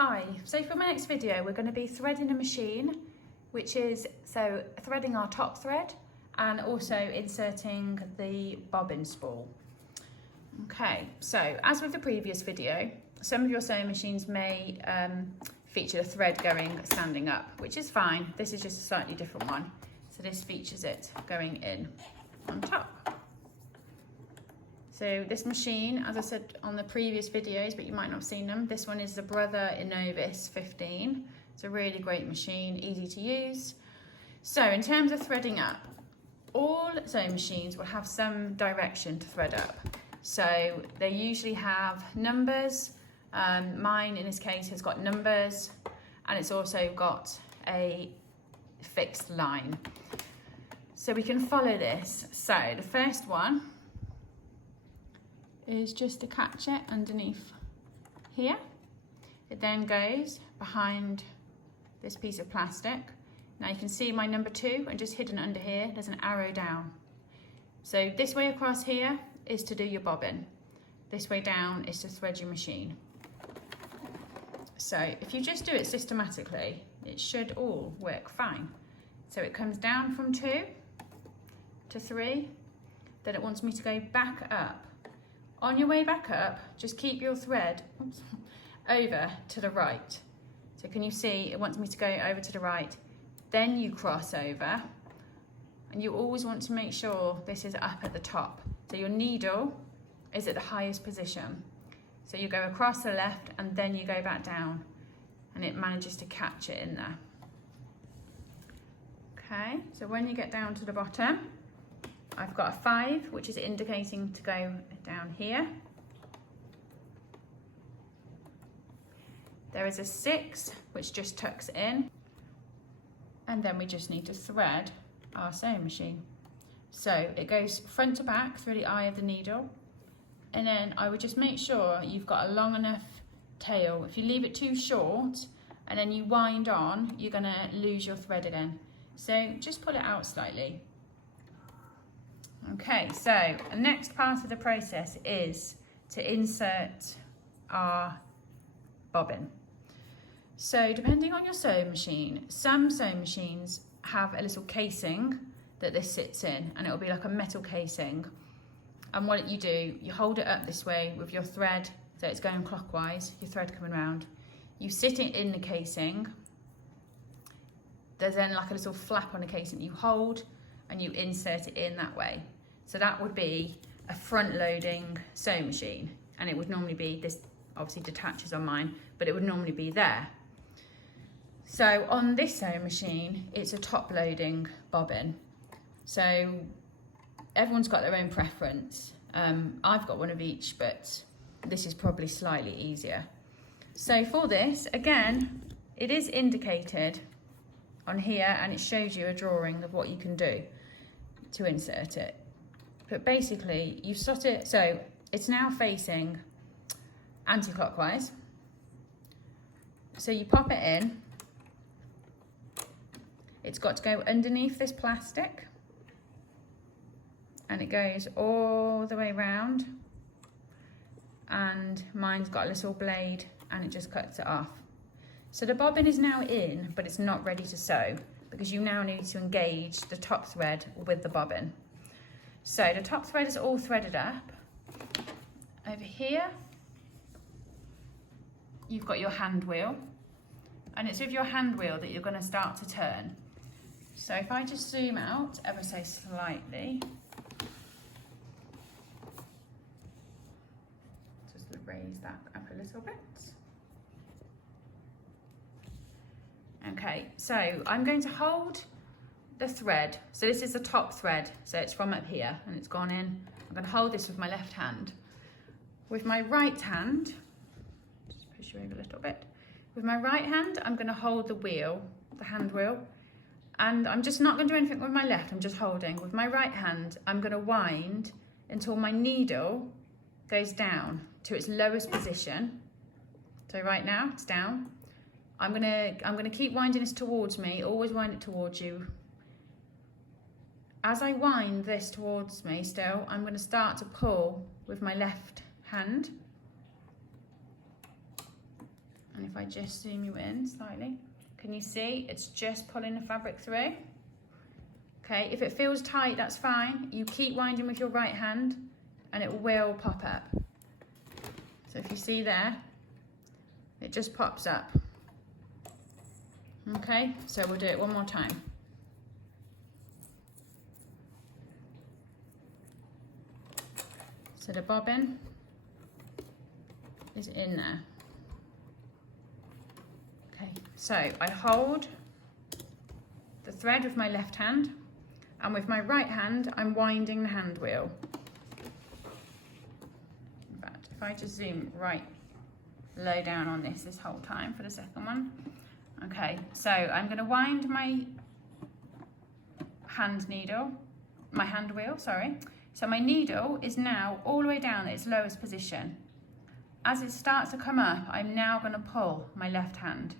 Hi, so for my next video we're going to be threading a machine, which is threading our top thread and also inserting the bobbin spool. Okay, so as with the previous video, some of your sewing machines may feature the thread going standing up, which is fine. This is just a slightly different one. So this features it going in on top. So this machine, as I said on the previous videos, but you might not have seen them, this one is the Brother Innovis 15. It's a really great machine, easy to use. So in terms of threading up, all sewing machines will have some direction to thread up. So they usually have numbers. Mine in this case has got numbers, and it's also got a fixed line. So we can follow this. So the first one is just to catch it underneath here. It then goes behind this piece of plastic. Now you can see my number 2, and just hidden under here, there's an arrow down. So this way across here is to do your bobbin. This way down is to thread your machine. So if you just do it systematically, it should all work fine. So it comes down from 2 to 3, then it wants me to go back up. On your way back up, just keep your thread over to the right. So can you see it wants me to go over to the right? Then you cross over, and you always want to make sure this is up at the top. So your needle is at the highest position. So you go across the left and then you go back down, and it manages to catch it in there. Okay, so when you get down to the bottom, I've got a 5, which is indicating to go down here. There is a 6, which just tucks in. And then we just need to thread our sewing machine. So it goes front to back through the eye of the needle. And then I would just make sure you've got a long enough tail. If you leave it too short and then you wind on, you're gonna lose your thread again. So just pull it out slightly. Okay, so the next part of the process is to insert our bobbin. So depending on your sewing machine, some sewing machines have a little casing that this sits in, and it'll be like a metal casing. And what you do, you hold it up this way with your thread, so it's going clockwise, your thread coming round. You sit it in the casing. There's then like a little flap on the casing you hold, and you insert it in that way. So that would be a front-loading sewing machine, and it would normally be, this obviously detaches on mine, but it would normally be there. So on this sewing machine, it's a top-loading bobbin. So everyone's got their own preference. I've got one of each, but this is probably slightly easier. So for this, again, it is indicated on here, and it shows you a drawing of what you can do to insert it. But basically, you slot it, so it's now facing anti-clockwise. So you pop it in. It's got to go underneath this plastic, and it goes all the way round. And mine's got a little blade, and it just cuts it off. So the bobbin is now in, but it's not ready to sew, because you now need to engage the top thread with the bobbin. So the top thread is all threaded up. Over here, you've got your hand wheel, and it's with your hand wheel that you're going to start to turn. So if I just zoom out ever so slightly, just raise that up a little bit. Okay, so I'm going to hold the thread. So this is the top thread, so it's from up here and it's gone in. I'm going to hold this with my left hand. With my right hand, just push you over a little bit. With my right hand, I'm going to hold the wheel, the hand wheel, and I'm just not going to do anything with my left, I'm just holding. With my right hand, I'm going to wind until my needle goes down to its lowest position. So right now, it's down. I'm gonna keep winding this towards me, always wind it towards you. As I wind this towards me still, I'm going to start to pull with my left hand. And if I just zoom you in slightly, can you see it's just pulling the fabric through? Okay, if it feels tight, that's fine. You keep winding with your right hand and it will pop up. So if you see there, it just pops up. Okay, so we'll do it one more time. So the bobbin is in there. Okay, so I hold the thread with my left hand, and with my right hand, I'm winding the hand wheel. In fact, if I just zoom right low down on this whole time for the second one. Okay, so I'm going to wind my hand wheel, sorry. So my needle is now all the way down at its lowest position. As it starts to come up, I'm now going to pull my left hand.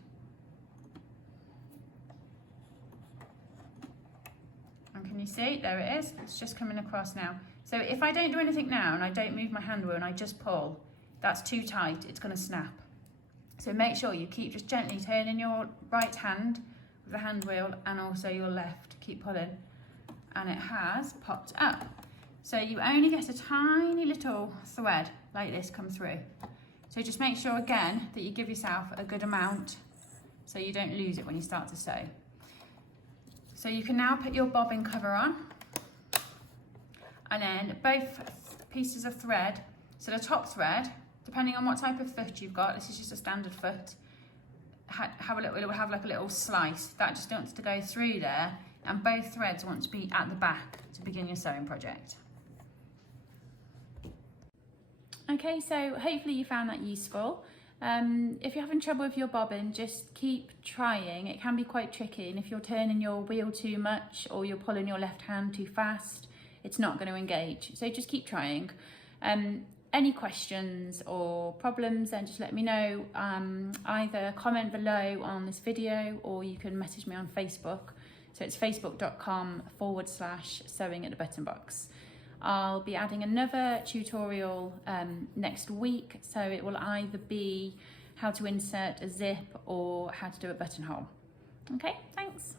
And can you see? There it is. It's just coming across now. So if I don't do anything now and I don't move my hand wheel and I just pull, that's too tight. It's going to snap. So make sure you keep just gently turning your right hand with the hand wheel and also your left. Keep pulling. And it has popped up. So you only get a tiny little thread like this come through. So just make sure again that you give yourself a good amount so you don't lose it when you start to sew. So you can now put your bobbin cover on, and then both pieces of thread, so the top thread, depending on what type of foot you've got, this is just a standard foot, it will have like a little slice, that just wants to go through there, and both threads want to be at the back to begin your sewing project. Okay, so hopefully you found that useful. If you're having trouble with your bobbin, just keep trying. It can be quite tricky, and if you're turning your wheel too much or you're pulling your left hand too fast, it's not going to engage. So just keep trying. Any questions or problems, then just let me know. Either comment below on this video or you can message me on Facebook. So it's facebook.com/sewing@the-button-box. I'll be adding another tutorial next week, so it will either be how to insert a zip or how to do a buttonhole. Okay, thanks.